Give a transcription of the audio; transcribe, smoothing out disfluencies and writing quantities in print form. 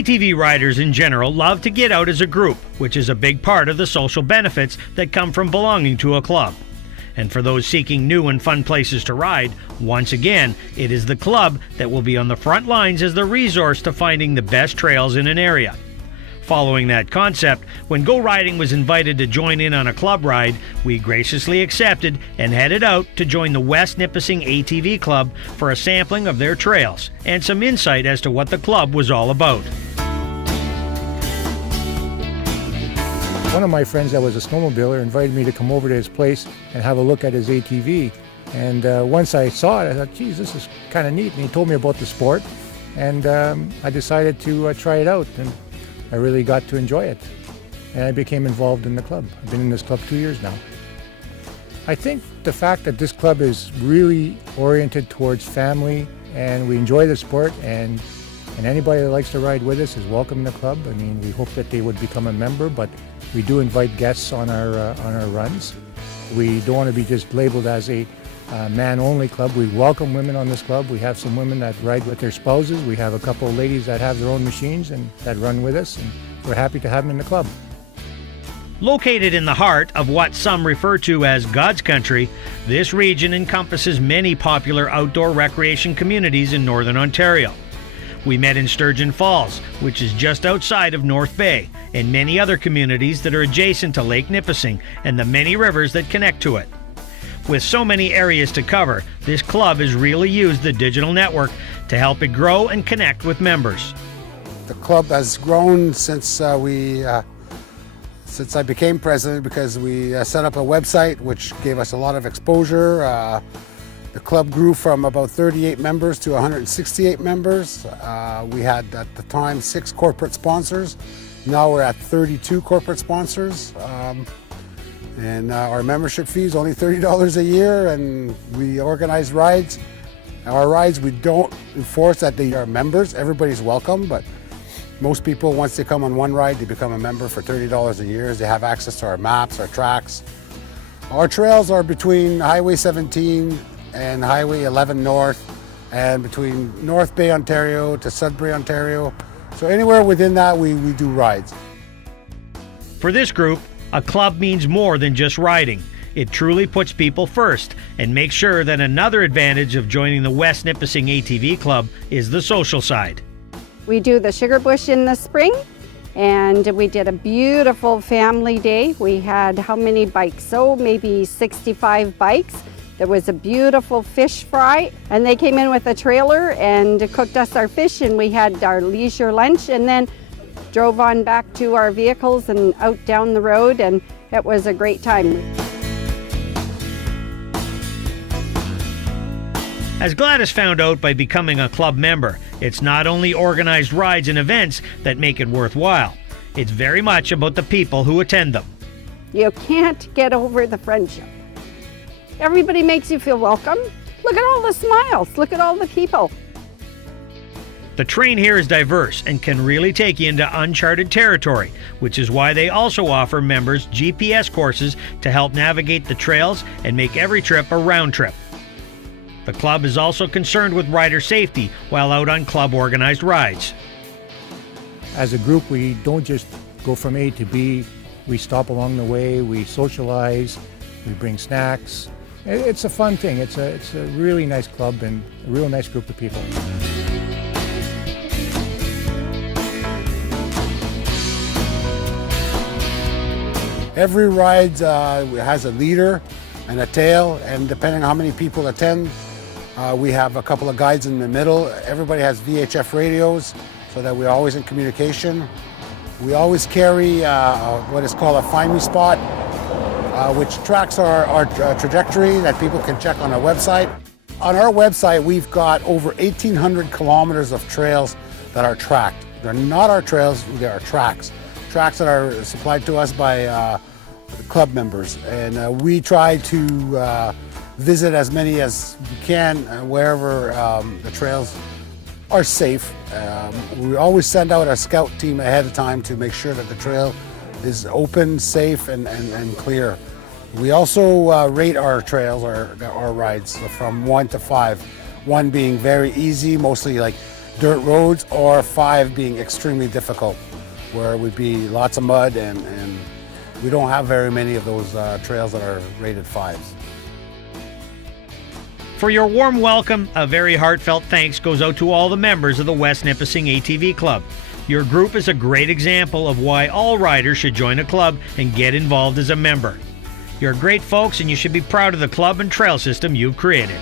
ATV riders in general love to get out as a group, which is a big part of the social benefits that come from belonging to a club. And for those seeking new and fun places to ride, once again, it is the club that will be on the front lines as the resource to finding the best trails in an area. Following that concept, when Go Riding was invited to join in on a club ride, we graciously accepted and headed out to join the West Nipissing ATV Club for a sampling of their trails and some insight as to what the club was all about. One of my friends that was a snowmobiler invited me to come over to his place and have a look at his ATV. And once I saw it, I thought, geez, this is kind of neat. And he told me about the sport, and I decided to try it out. And I really got to enjoy it. And I became involved in the club. I've been in this club 2 years now. I think the fact that this club is really oriented towards family, and we enjoy the sport, and anybody that likes to ride with us is welcome in the club. I mean, we hope that they would become a member, but we do invite guests on our runs. We don't want to be just labeled as a man-only club. We welcome women on this club. We have some women that ride with their spouses. We have a couple of ladies that have their own machines and that run with us, and we're happy to have them in the club. Located in the heart of what some refer to as God's country, this region encompasses many popular outdoor recreation communities in northern Ontario. We met in Sturgeon Falls, which is just outside of North Bay, and many other communities that are adjacent to Lake Nipissing and the many rivers that connect to it. With so many areas to cover, this club has really used the digital network to help it grow and connect with members. The club has grown since I became president, because we set up a website which gave us a lot of exposure. The club grew from about 38 members to 168 members. We had at the time 6 corporate sponsors. Now we're at 32 corporate sponsors. And our membership fee is only $30 a year, and we organize rides. Our rides, we don't enforce that they are members. Everybody's welcome, but most people, once they come on one ride, they become a member for $30 a year. They have access to our maps, our tracks. Our trails are between Highway 17 and Highway 11 North, and between North Bay, Ontario to Sudbury, Ontario. So anywhere within that, we do rides. For this group, a club means more than just riding. It truly puts people first and makes sure that another advantage of joining the West Nipissing ATV Club is the social side. We do the Sugar Bush in the spring, and we did a beautiful family day. We had how many bikes? Oh, maybe 65 bikes. There was a beautiful fish fry, and they came in with a trailer and cooked us our fish, and we had our leisure lunch, and then drove on back to our vehicles and out down the road, and it was a great time. As Gladys found out by becoming a club member, it's not only organized rides and events that make it worthwhile. It's very much about the people who attend them. You can't get over the friendship. Everybody makes you feel welcome. Look at all the smiles. Look at all the people. The terrain here is diverse and can really take you into uncharted territory, which is why they also offer members GPS courses to help navigate the trails and make every trip a round trip. The club is also concerned with rider safety while out on club organized rides. As a group, we don't just go from A to B. We stop along the way, we socialize, we bring snacks. It's a fun thing. It's a really nice club and a real nice group of people. Every ride has a leader and a tail, and depending on how many people attend, we have a couple of guides in the middle. Everybody has VHF radios so that we're always in communication. We always carry what is called a Find Me Spot, which tracks our trajectory that people can check on our website. On our website, we've got over 1,800 kilometers of trails that are tracked. They're not our trails, they are tracks. Tracks that are supplied to us by club members. And we try to visit as many as we can wherever the trails are safe. We always send out a scout team ahead of time to make sure that the trail is open, safe, and clear. We also rate our trails, our rides, from 1 to 5. 1 being very easy, mostly like dirt roads, or 5 being extremely difficult, where it would be lots of mud, and we don't have very many of those trails that are rated 5s. For your warm welcome, a very heartfelt thanks goes out to all the members of the West Nipissing ATV Club. Your group is a great example of why all riders should join a club and get involved as a member. You're great folks, and you should be proud of the club and trail system you've created.